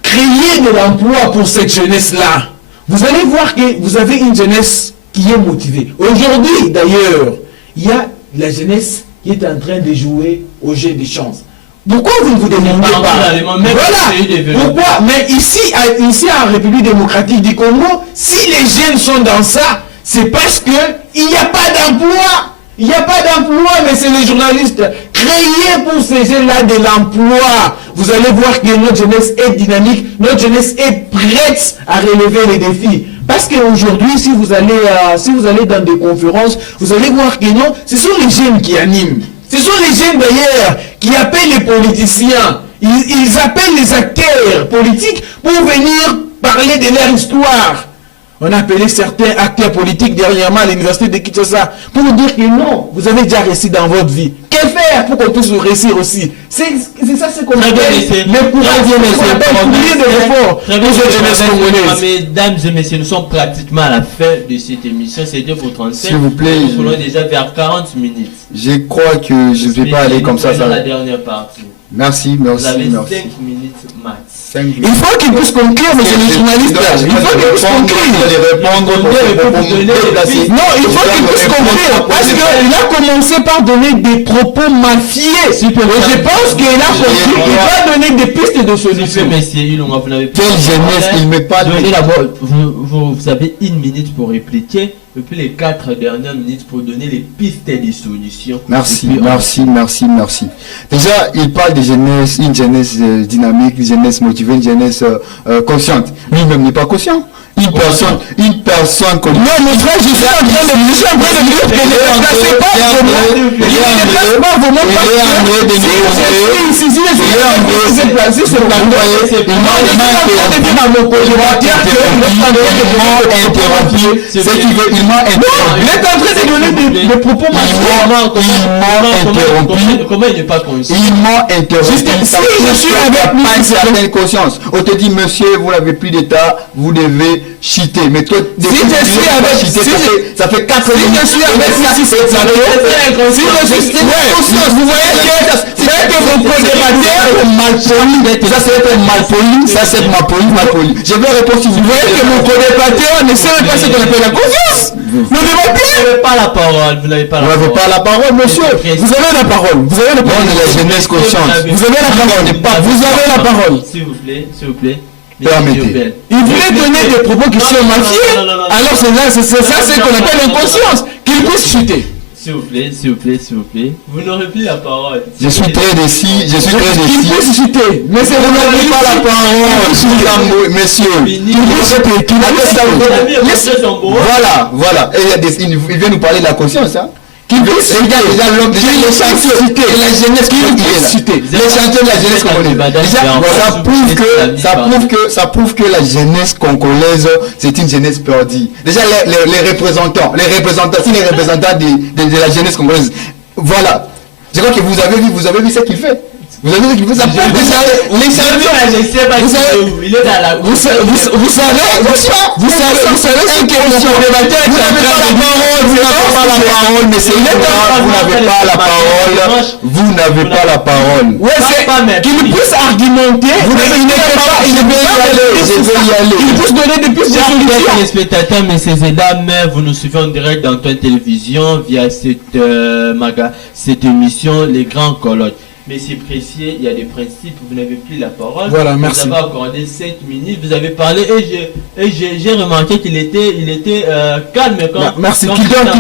Créer de l'emploi pour cette jeunesse-là. Vous allez voir que vous avez une jeunesse qui est motivée. Aujourd'hui, d'ailleurs, il y a la jeunesse qui est en train de jouer au jeu des chances. Pourquoi vous ne vous demandez pas? Voilà. Pourquoi? Mais ici en République démocratique du Congo, si les jeunes sont dans ça, c'est parce que il n'y a pas d'emploi. Il n'y a pas d'emploi, mais c'est les journalistes. Créez pour ces jeunes-là de l'emploi. Vous allez voir que notre jeunesse est dynamique, notre jeunesse est prête à relever les défis. Parce qu'aujourd'hui, si vous allez dans des conférences, vous allez voir que non, ce sont les jeunes qui animent. Ce sont les jeunes d'ailleurs qui appellent les politiciens. Ils appellent les acteurs politiques pour venir parler de leur histoire. On a appelé certains acteurs politiques dernièrement à l'université de Kinshasa pour dire que non, vous avez déjà réussi dans votre vie. Que faire pour qu'on puisse réussir aussi? C'est ça ce qu'on appelle le courage de l'effort pour cette jeunesse congolaise. Mesdames et messieurs, nous sommes pratiquement à la fin de cette émission. C'était votre enceinte. S'il vous plaît. Nous allons déjà vers 40 minutes. Je crois que je ne vais pas aller comme ça. Dans la dernière partie. Merci. Vous avez 5 minutes max. Il faut qu'il puisse conclure, monsieur le journaliste. Il faut qu'il puisse conclure. Non, il faut qu'il puisse conclure. Parce qu'il a commencé par donner des propos mafieux. Et je pense qu'il a compris qu'il va donner des pistes de solution. Quelle jeunesse, il ne met pas donné d'abord. Vous avez 1 minute pour répliquer. Et puis les 4 dernières minutes pour donner les pistes de solutions. Merci. Déjà, il parle de jeunesse, une jeunesse dynamique, une jeunesse motivée, une jeunesse consciente. Lui-même n'est pas conscient. Une personne comme... Non, mon frère, je suis en train de dire que ne déplacez pas vos mots. Ne déplacez pas vos mots il est en train de donner des propos Comment il n'est pas conscient? Il m'a interrompu. Si je suis avec lui, pas une certaine conscience. On te dit, monsieur, vous n'avez plus d'état, vous devez cheater. Mais toi, si je suis avec, ça fait 4 minutes. Si je suis avec, vous voyez que mon co-débatteur mal poli, ça c'est être mal poli, ça c'est mal poli. Je vais répondre si vous voyez que mon co-débatteur ne sait pas ce qu'on appelle la confiance. Vous n'avez pas la parole. Vous n'avez pas la parole, monsieur. Vous avez la parole. Vous avez la parole de la jeunesse consciente. Vous avez la parole. Vous avez la parole. S'il vous plaît. Permettez. Il voulait donner des propos qui sont mafieux. Alors c'est ça ce qu'on appelle l'inconscience. Qu'il puisse chuter. S'il vous plaît, s'il vous plaît, s'il vous plaît. Vous n'aurez plus la parole. Je suis très déçu, je suis très Il déçu. peut citer. Mais c'est Vous n'avez pas la parole, messieurs. Fini. Voilà. Et il vient nous parler de la conscience, hein. Regarde déjà l'homme, déjà les chantiers de la jeunesse congolaise. Les chantiers de la jeunesse congolaise. Déjà, ça prouve que la jeunesse congolaise, c'est une jeunesse perdue. Déjà, les représentants, si les représentants de la jeunesse congolaise, voilà. Je crois que vous avez vu ce qu'il fait. Vous avez vu ce qu'il fait, ça prouve déjà les chantiers. Il est dans la. Vous savez ce que vous n'avez pas la parole, mais c'est vous n'avez pas la parole. Ouais, c'est qu'il puisse argumenter, mais il ne peut pas, il ne peut pas, je vais y aller. qu'il puisse donner des pistes de Chers solutions. téléspectateurs, messieurs et dames, vous nous suivez en direct d'Antoine Télévision via cette émission Les Grands Colloques. Messieurs Précieux, il y a des principes, vous n'avez plus la parole. Voilà, merci. Vous avez accordé 7 minutes, vous avez parlé et j'ai remarqué qu'il était calme quand. Merci, quand qu'il donne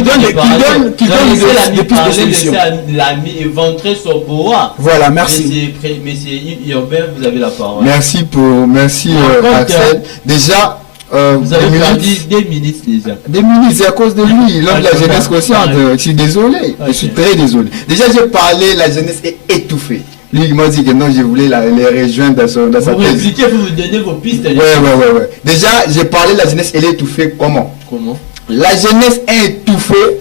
des pistes de solution. L'ami éventrer son bois. Voilà, merci. Messieurs Urbain, vous avez la parole. Merci Axel. Déjà, vous avez perdu 2 minutes déjà. 2 minutes, c'est à cause de lui, l'homme de la jeunesse consciente. Je suis désolé, je suis très désolé. Déjà, j'ai parlé, la jeunesse est étouffée. Lui, il m'a dit que non, je voulais les rejoindre dans sa thèse. Vous expliquez, vous donnez vos pistes. Ouais. Déjà, j'ai parlé, la jeunesse, elle est étouffée comment? La jeunesse est étouffée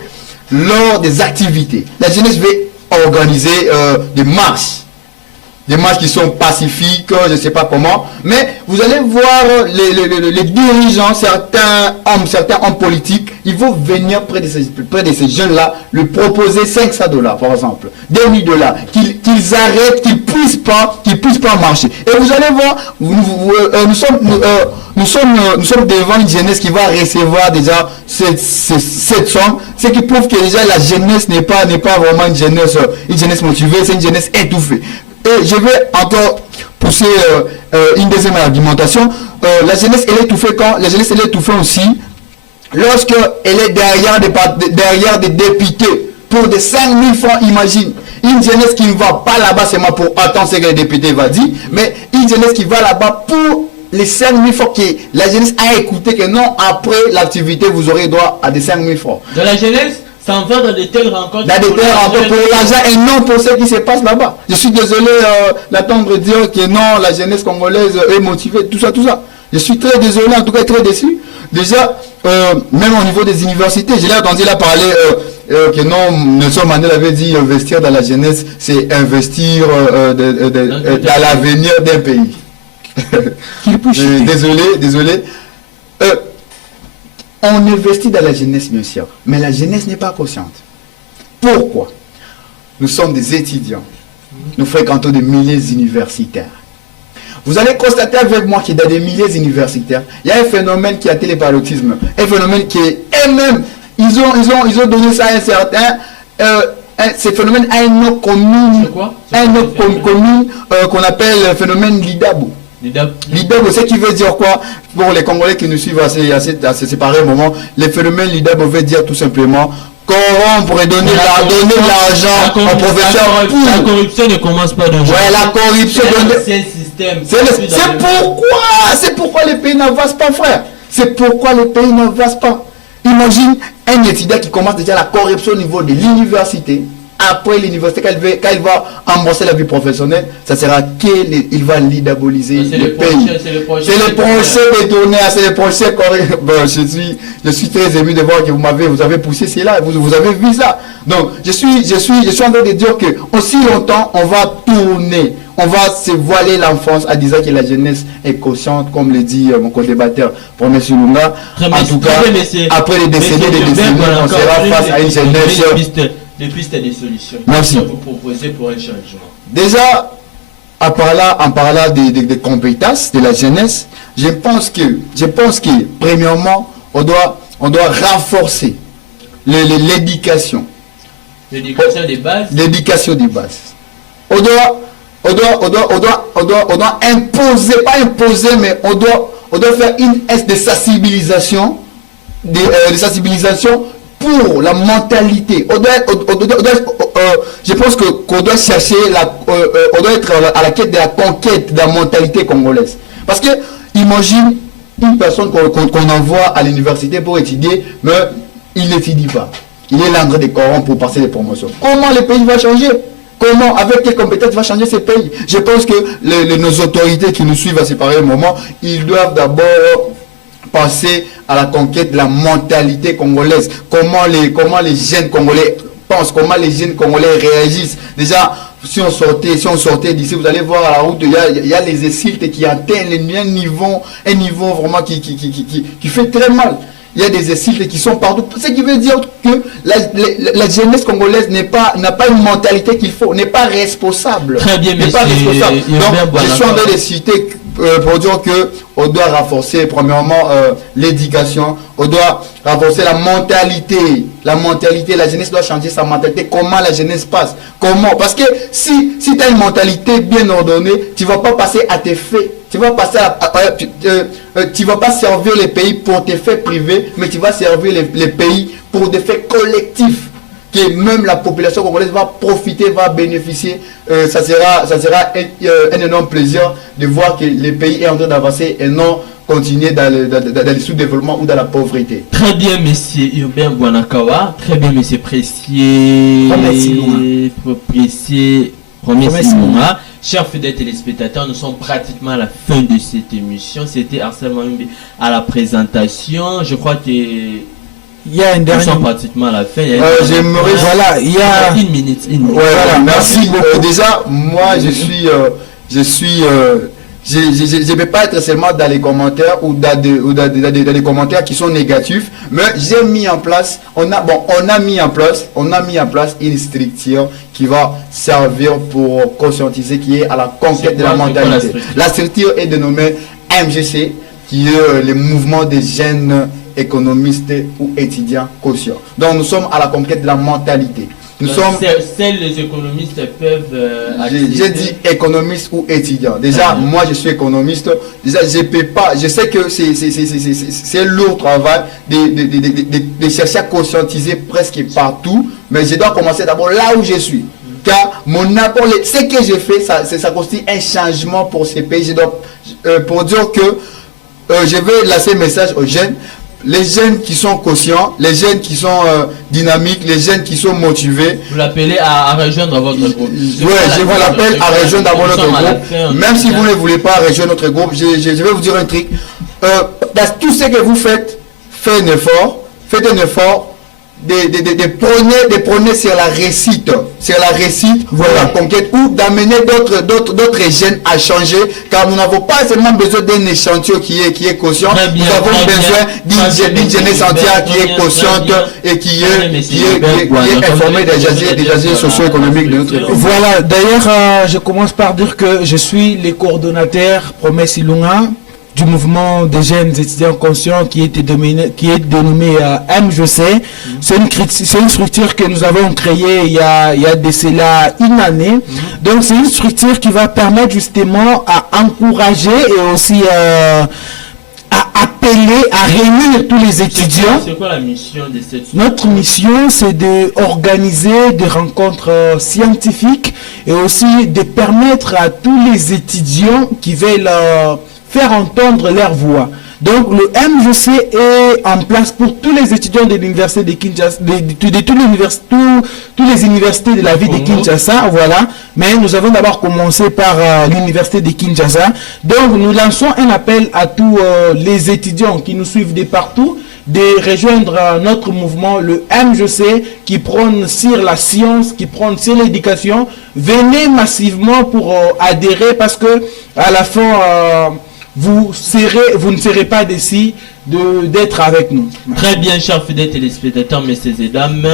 lors des activités. La jeunesse veut organiser des marches. Des marches qui sont pacifiques, je ne sais pas comment, mais vous allez voir les dirigeants, certains hommes politiques, ils vont venir près de ces jeunes-là, lui proposer $500 par exemple, $2 000, qu'ils arrêtent, qu'ils puissent pas marcher. Et vous allez voir, nous sommes devant une jeunesse qui va recevoir déjà cette somme, ce qui prouve que déjà la jeunesse n'est pas vraiment une jeunesse motivée, c'est une jeunesse étouffée. Et je vais encore pousser une deuxième argumentation. La jeunesse, elle est étouffée quand? La jeunesse, elle est étouffée aussi lorsque elle est derrière des députés pour des 5 000 francs, imagine. Une jeunesse qui ne va pas là-bas seulement pour attendre ce que le député va dire, mais une jeunesse qui va là-bas pour les 5 000 francs que la jeunesse a écouté que non, après l'activité, vous aurez droit à des 5 000 francs. De la jeunesse, ça en va dans de telles rencontres. Dans de telles rencontres pour l'argent et non pour ce qui se passe là-bas. Je suis désolé d'attendre dire que non, la jeunesse congolaise est motivée, tout ça. Je suis très désolé, en tout cas très déçu. Déjà, même au niveau des universités, je l'ai entendu là parler que non, Nelson Mandela avait dit investir dans la jeunesse, c'est investir dans l'avenir d'un pays. Désolé. On investit dans la jeunesse, bien sûr, mais la jeunesse n'est pas consciente. Pourquoi? Nous sommes des étudiants. Nous fréquentons des milliers universitaires. Vous allez constater avec moi que dans des milliers universitaires, il y a un phénomène qui a été le paroxysme. Un phénomène qui est... Eux-mêmes, ils ont donné ça à un certain... ce phénomène a un nom commun. Un nom commun qu'on appelle le phénomène Lidabo. Lidabo, ce qui veut dire quoi? Pour les Congolais qui nous suivent à ces séparés moments, le phénomène Lidabo veut dire tout simplement corrompre et donner l'argent aux professeurs. La corruption ne commence pas d'un jour. Ouais, la corruption. C'est un système. C'est pourquoi les pays n'avancent pas, frère. C'est pourquoi les pays n'avancent pas. Imagine un étudiant qui commence déjà la corruption au niveau de l'université. Après l'université, quand il va embrasser la vie professionnelle, ça sera qu'il va lidaboliser le pays. C'est le projet détourné, c'est le projet correct. Bon, je suis très ému de voir que vous avez poussé cela, vous avez vu ça. Donc, je suis en train de dire que aussi longtemps, on va tourner, on va se voiler l'enfance en disant que la jeunesse est consciente, comme le dit mon co-débatteur, M. Lunga. En tout cas, après les décennies, on sera face à une jeunesse. Des pistes et des solutions. Merci. Qu'est-ce que vous proposez pour un changement? Déjà, en parlant des compétences de la jeunesse, je pense que premièrement, on doit renforcer l'éducation. L'éducation des bases. L'éducation des bases. On doit imposer, pas imposer, mais on doit faire une sensibilisation pour la mentalité. Je pense qu'on doit chercher, on doit être à la quête de la conquête de la mentalité congolaise. Parce que, imagine une personne qu'on envoie à l'université pour étudier, mais il n'étudie pas. Il est là en train de corrompre pour passer les promotions. Comment le pays va changer? Comment, avec quelles compétences va changer ce pays? Je pense que nos autorités qui nous suivent à ce pareil moment, ils doivent d'abord passer à la conquête de la mentalité congolaise. Comment les jeunes congolais pensent, comment les jeunes congolais réagissent. Déjà, si on sortait d'ici, vous allez voir à la route, il y a les esciltes qui atteignent un niveau vraiment qui fait très mal. Il y a des esciltes qui sont partout. Ce qui veut dire que la jeunesse congolaise n'a pas une mentalité qu'il faut, n'est pas responsable. Très bien, n'est pas responsable. Donc, je suis en train de citer pour dire qu'on doit renforcer premièrement l'éducation, on doit renforcer la mentalité. La jeunesse doit changer sa mentalité. Comment la jeunesse passe? Comment? Parce que si tu as une mentalité bien ordonnée, tu ne vas pas passer à tes faits. Tu vas passer tu vas pas servir les pays pour tes faits privés, mais tu vas servir les pays pour des faits collectifs. Que même la population congolaise va profiter, va bénéficier. Ça sera un énorme plaisir de voir que le pays est en train d'avancer et non continuer dans le sous-développement ou dans la pauvreté. Très bien, monsieur Hubert Bouanakawa. Très bien, monsieur Précieux. Promesse. Chers fidèles téléspectateurs, nous sommes pratiquement à la fin de cette émission. C'était Harcèlement à la présentation. Je crois que il y a une dernière. Nous sommes pratiquement à la fin. J'aimerais. Voilà, il y a une minute. Voilà, merci beaucoup. Déjà, moi, je ne vais pas être seulement dans les commentaires ou dans des commentaires qui sont négatifs, mais j'ai mis en place, on a mis en place une structure qui va servir pour conscientiser, qui est à la conquête de la mentalité. La structure est dénommée MGC, qui est le mouvement des jeunes économistes ou étudiants conscients. Donc nous sommes à la conquête de la mentalité. Seuls les économistes peuvent j'ai dit économiste ou étudiant. Déjà, moi je suis économiste. Déjà, je sais que c'est un lourd travail de chercher à conscientiser presque partout, mais je dois commencer d'abord là où je suis. Car mon apport, ce que j'ai fait, ça constitue un changement pour ces pays. Pour dire que je vais lancer un message aux jeunes. Les jeunes qui sont conscients, les jeunes qui sont dynamiques, les jeunes qui sont motivés. Vous l'appelez à rejoindre votre groupe. Oui, je vous l'appelle à rejoindre d'abord notre groupe. Même si vous ne voulez pas rejoindre notre groupe, je vais vous dire un truc. Dans tout ce que vous faites, faites un effort. De prôner sur la réussite, voilà, conquête, ou d'amener d'autres jeunes à changer, car nous n'avons pas seulement besoin d'un échantillon qui est conscient, nous avons besoin d'une jeunesse entière qui est consciente et qui est informée des enjeux socio-économiques de notre pays. Voilà, d'ailleurs, je commence par dire que je suis le coordonnateur Promesse Ilunga du mouvement des jeunes étudiants conscients qui est dénommé MGC. C'est une structure que nous avons créée il y a de cela une année. Donc c'est une structure qui va permettre justement à encourager et aussi à appeler, à réunir tous les étudiants. C'est quoi la mission de cette structure? Notre mission, c'est d'organiser des rencontres scientifiques et aussi de permettre à tous les étudiants qui veulent faire entendre leur voix. Donc le MGC est en place pour tous les étudiants de l'université de Kinshasa, tous les universités de la ville de Kinshasa, voilà. Mais nous avons d'abord commencé par l'université de Kinshasa. Donc nous lançons un appel à tous les étudiants qui nous suivent de partout de rejoindre notre mouvement, le MGC, qui prône sur la science, qui prône sur l'éducation. Venez massivement pour adhérer, parce que à la fin vous ne serez pas déçus d'être avec nous. Très bien, chers fidèles téléspectateurs, messieurs et dames,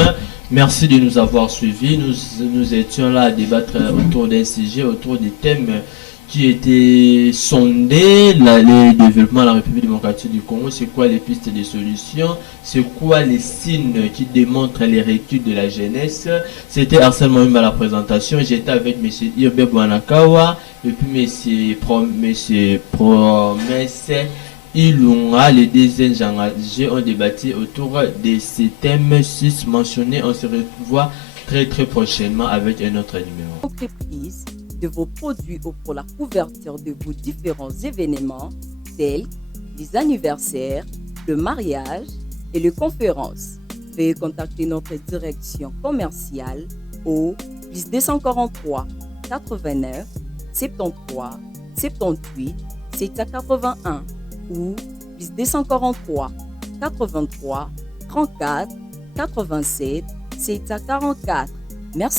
merci de nous avoir suivis. Nous étions là à débattre autour d'un sujet, autour des thèmes qui étaient sondés, le développement de la République démocratique du Congo, c'est quoi les pistes de solutions, c'est quoi les signes qui démontrent les recul de la jeunesse. C'était Harcèlement à la présentation. J'étais avec M. Hubert Bouanakawa et puis M. Promesse Ilunga, les deux engagés ont débattu autour de ces thèmes 6 mentionnés. On se revoit très prochainement avec un autre numéro. Entreprise de vos produits ou pour la couverture de vos différents événements tels les anniversaires, le mariage et les conférences. Veuillez contacter notre direction commerciale au plus 243 89 73 78 781 ou plus 243 83 34 87 744. Merci.